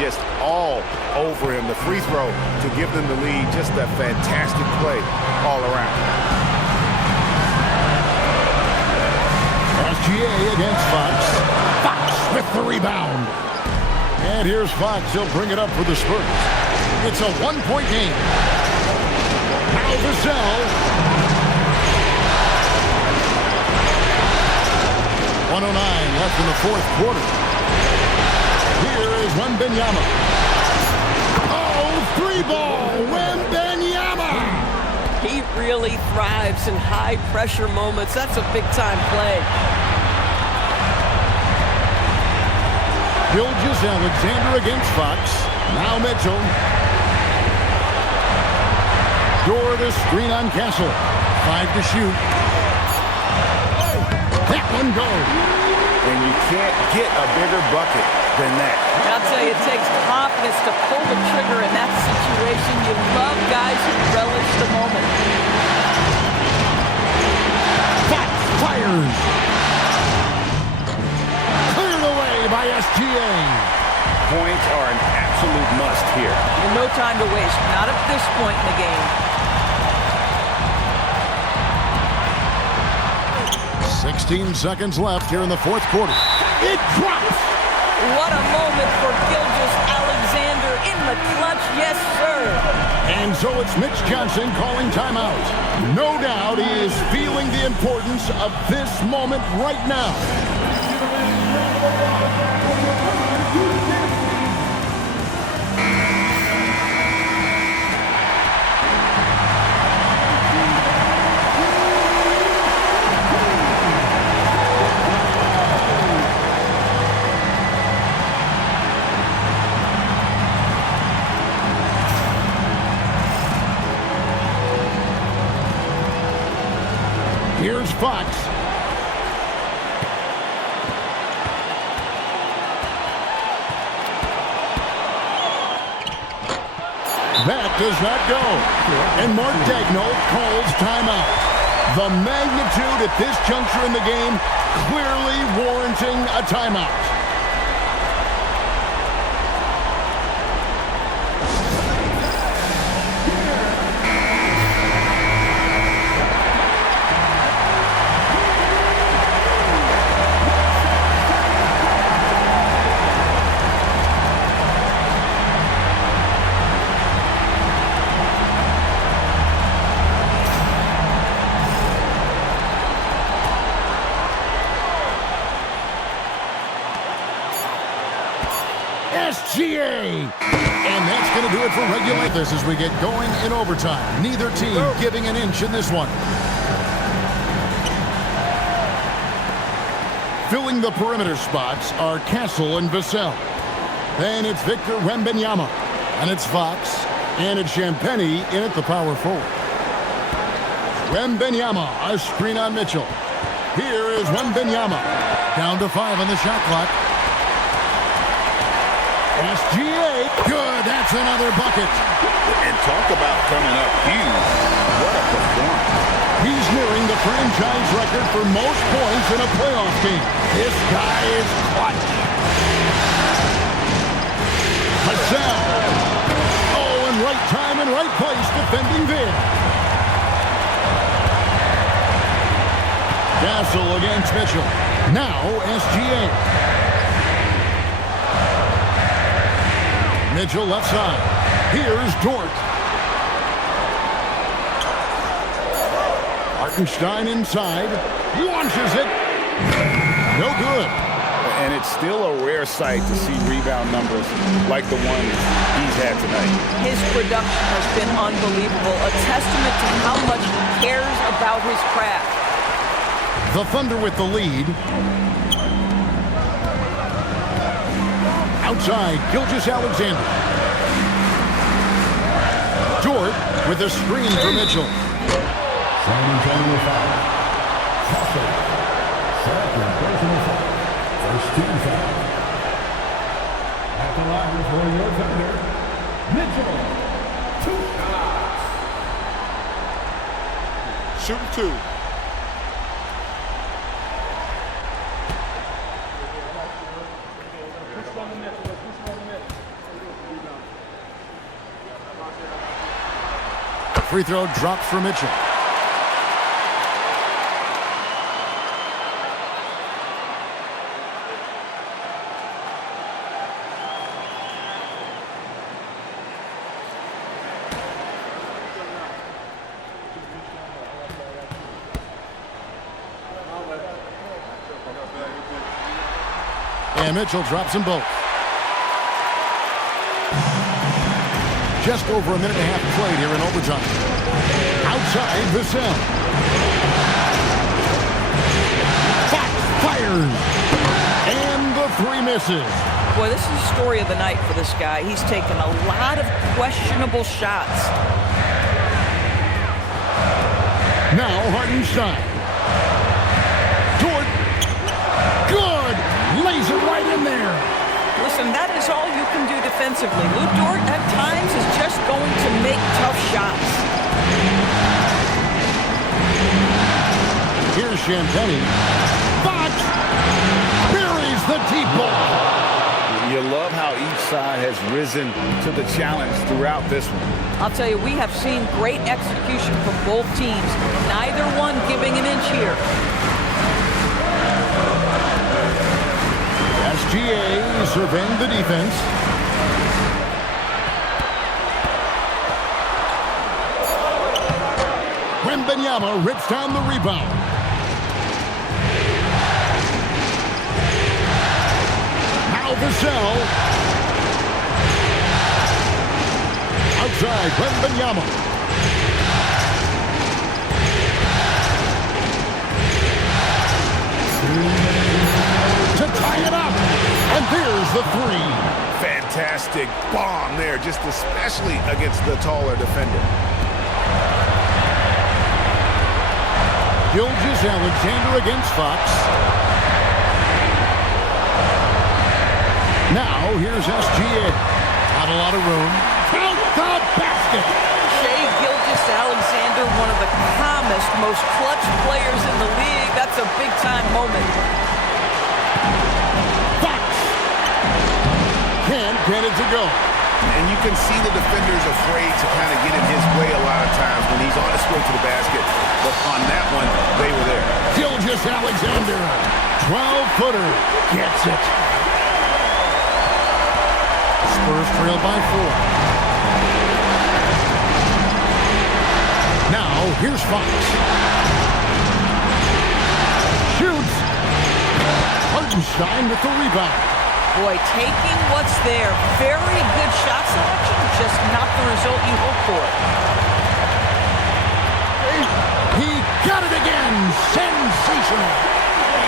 just all over him. The free throw to give them the lead, just a fantastic play all around. SGA against Fox. Fox with the rebound. And here's Fox. He'll bring it up for the Spurs. It's a one-point game. Now Vassell. 1:09 left in the fourth quarter. Here is Wembanyama. Oh, three ball, Wembanyama! He really thrives in high-pressure moments. That's a big-time play. Gilgeous-Alexander against Fox. Now Mitchell. Door the screen on Castle. 5 to shoot. That one goes. And you can't get a bigger bucket than that. I'll tell you, it takes confidence to pull the trigger in that situation. You love guys who relish the moment. Fox fires. Cleared away by SGA. Points are an absolute must here. And no time to waste, not at this point in the game. 16 seconds left here in the fourth quarter. It drops. What a moment for Gilgeous-Alexander in the clutch, yes, sir. And so it's Mitch Johnson calling timeout. No doubt he is feeling the importance of this moment right now. Here's Fox. That does not go. And Mark Daigneault calls timeout. The magnitude at this juncture in the game clearly warranting a timeout. SGA! And that's going to do it for regular this as we get going in overtime. Neither team giving an inch in this one. Filling the perimeter spots are Castle and Vassell. Then it's Victor Wembanyama. And it's Fox. And it's Champagnie in at the power forward. Wembanyama, a screen on Mitchell. Here is Wembanyama. Down to 5 on the shot clock. SGA, good, that's another bucket. And talk about coming up huge. What a performance. He's nearing the franchise record for most points in a playoff game. This guy is clutch. Vassell. Oh, in right time and right place defending there. Castle against Mitchell. Now SGA. Mitchell left side. Here's Dort. Hartenstein inside. Launches it. No good. And it's still a rare sight to see rebound numbers like the one he's had tonight. His production has been unbelievable. A testament to how much he cares about his craft. The Thunder with the lead. Outside, Gilgeous-Alexander. Dort with a screen for Mitchell. San Antonio foul. Castle. Second personal foul. First team foul. At the line for your Thunder, Mitchell. 2 shots. Shooting 2. Free throw drops for Mitchell. And Mitchell drops them both. Just over a minute and a half played here in overtime. Outside, Vassell. Fox fires. And the three misses. Boy, this is the story of the night for this guy. He's taken a lot of questionable shots. Now Hartenstein. Dort. Good. Lays it right in there. Listen, that is all you can do defensively. Lou Dort, at times, is just going to make tough shots. Here's Champagny. Fox buries the deep ball. You love how each side has risen to the challenge throughout this one. I'll tell you, we have seen great execution from both teams. Neither one giving an inch here. SGA surveying the defense. Wembanyama rips down the rebound. Now Vassell. Outside, Wembanyama. To tie it up. And there's the three. Fantastic bomb there, just especially against the taller defender. Gilgeous-Alexander against Fox. Now here's SGA. Not a lot of room. Count the basket. Shai Gilgeous-Alexander, one of the calmest, most clutch players in the league. That's a big-time moment. Fox can't get it to go. And you can see the defender's afraid to kind of get in his way a lot of times when he's on his way to the basket. But on that one, they were there. Gilgeous-Alexander, 12-footer, gets it. Spurs trail by 4. Now, here's Fox. Shoots. Hartenstein with the rebound. Boy, taking what's there. Very good shot selection, just not the result you hope for. He got it again. Sensational.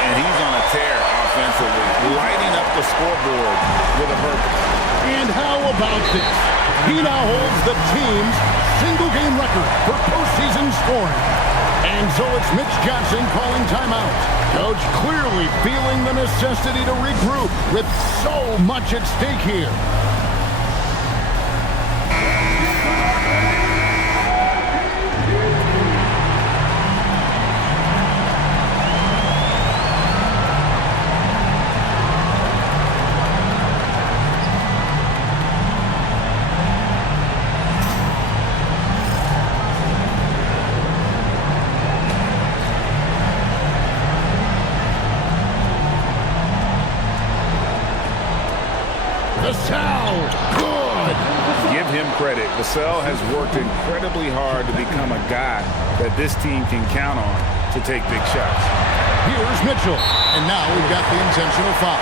And he's on a tear offensively, lighting up the scoreboard with a purpose. And how about this? He now holds the team's single-game record for postseason scoring. And so it's Mitch Johnson calling timeout. Coach clearly feeling the necessity to regroup with so much at stake here. Vassell, good. Give him credit. Vassell has worked incredibly hard to become a guy that this team can count on to take big shots. Here's Mitchell. And now we've got the intentional foul.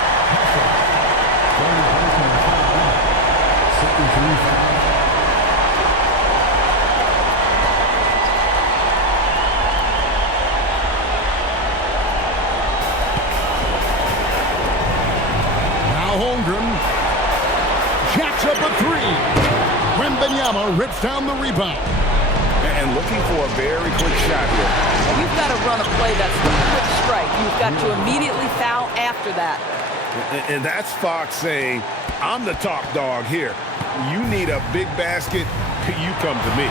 Now Holmgren jacks up a three. Wembanyama rips down the rebound. And looking for a very quick shot here. You've got to run a play that's a quick strike. You've got to immediately foul after that. And that's Fox saying, I'm the top dog here. You need a big basket, you come to me.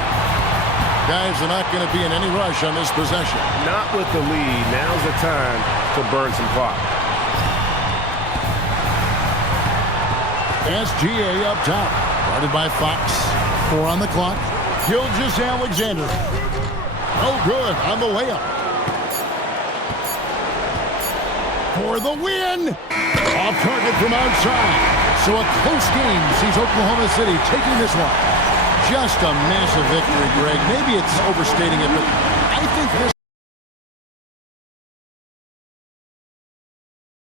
Guys are not going to be in any rush on this possession. Not with the lead. Now's the time to burn some clock. SGA up top. Guarded by Fox. 4 on the clock. Gilgeous-Alexander. Oh, good on the layup. For the win. Off target from outside. So a close game sees Oklahoma City taking this one. Just a massive victory, Greg. Maybe it's overstating it, but I think this